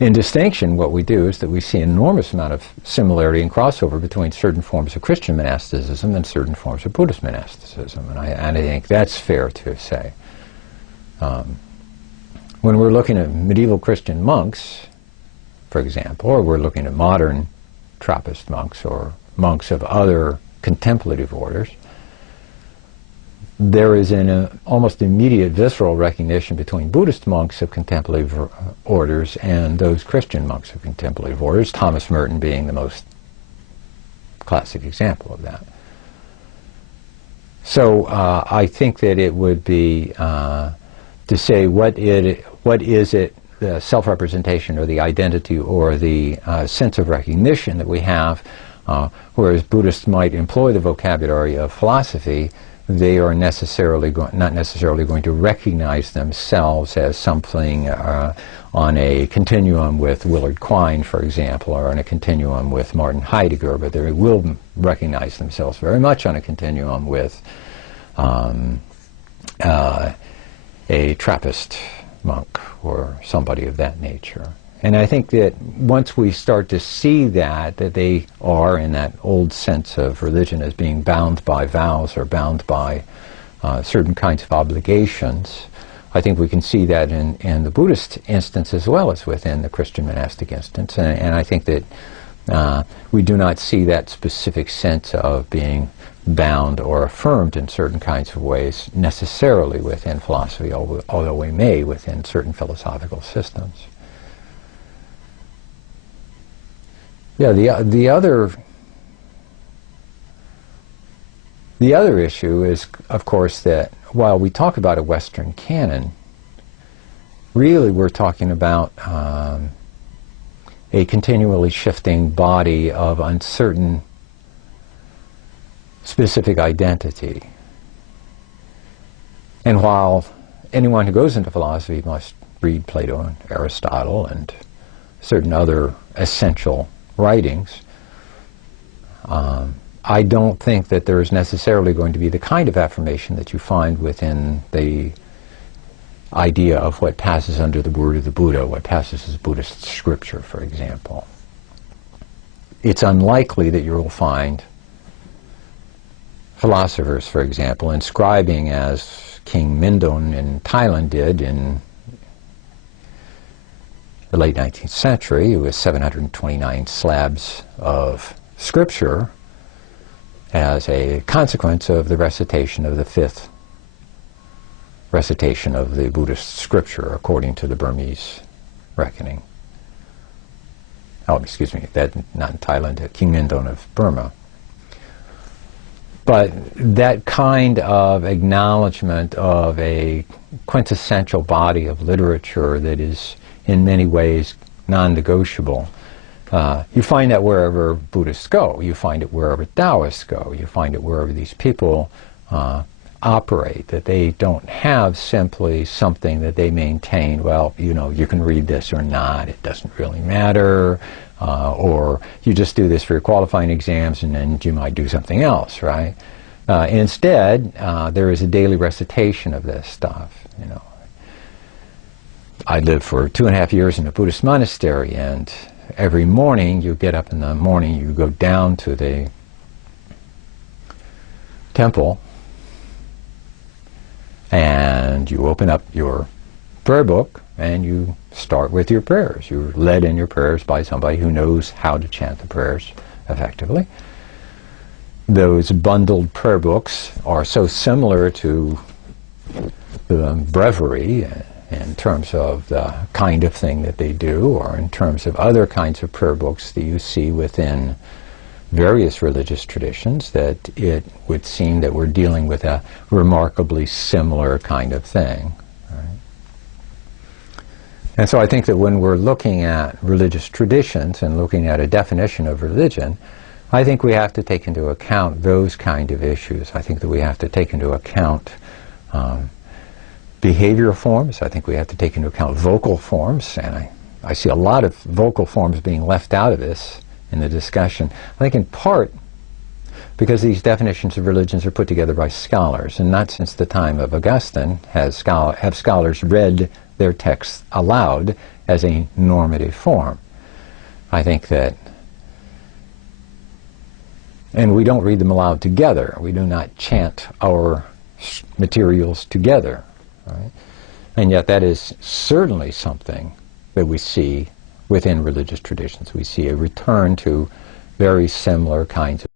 In distinction, what we do is that we see an enormous amount of similarity and crossover between certain forms of Christian monasticism and certain forms of Buddhist monasticism, and I think that's fair to say. When we're looking at medieval Christian monks, for example, or we're looking at modern Trappist monks or monks of other contemplative orders, there is an almost immediate visceral recognition between Buddhist monks of contemplative orders and those Christian monks of contemplative orders, Thomas Merton being the most classic example of that. So I think that it would be to say what is it, the self-representation or the identity or the sense of recognition that we have, whereas Buddhists might employ the vocabulary of philosophy, they are not necessarily going to recognize themselves as something on a continuum with Willard Quine, for example, or on a continuum with Martin Heidegger, but they will recognize themselves very much on a continuum with a Trappist monk or somebody of that nature. And I think that once we start to see that they are, in that old sense of religion, as being bound by vows or bound by certain kinds of obligations, I think we can see that in the Buddhist instance as well as within the Christian monastic instance. And I think that we do not see that specific sense of being bound or affirmed in certain kinds of ways necessarily within philosophy, although we may within certain philosophical systems. Yeah, the other issue is, of course, that while we talk about a Western canon, really we're talking about a continually shifting body of uncertain specific identity. And while anyone who goes into philosophy must read Plato and Aristotle and certain other essential writings, I don't think that there is necessarily going to be the kind of affirmation that you find within the idea of what passes under the word of the Buddha, what passes as Buddhist scripture, for example. It's unlikely that you will find philosophers, for example, inscribing as King Mindon in Thailand did in the late 19th century, with 729 slabs of scripture as a consequence of the recitation of the fifth recitation of the Buddhist scripture according to the Burmese reckoning. Oh, excuse me, that not in Thailand, King Mindon of Burma. But that kind of acknowledgement of a quintessential body of literature that is in many ways non-negotiable. You find that wherever Buddhists go. You find it wherever Taoists go. You find it wherever these people operate, that they don't have simply something that they maintain, well, you know, you can read this or not, it doesn't really matter, or you just do this for your qualifying exams and then you might do something else, right? Instead, there is a daily recitation of this stuff, you know. I lived for 2.5 years in a Buddhist monastery, and every morning you get up in the morning, you go down to the temple, and you open up your prayer book, and you start with your prayers. You're led in your prayers by somebody who knows how to chant the prayers effectively. Those bundled prayer books are so similar to the breviary in terms of the kind of thing that they do, or in terms of other kinds of prayer books that you see within various religious traditions, that it would seem that we're dealing with a remarkably similar kind of thing. Right? And so I think that when we're looking at religious traditions and looking at a definition of religion, I think we have to take into account those kind of issues. I think that we have to take into account behavioral forms. I think we have to take into account vocal forms, and I see a lot of vocal forms being left out of this in the discussion. I think in part because these definitions of religions are put together by scholars, and not since the time of Augustine have scholars read their texts aloud as a normative form. I think that, and we don't read them aloud together. We do not chant our materials together, right? And yet that is certainly something that we see within religious traditions. We see a return to very similar kinds of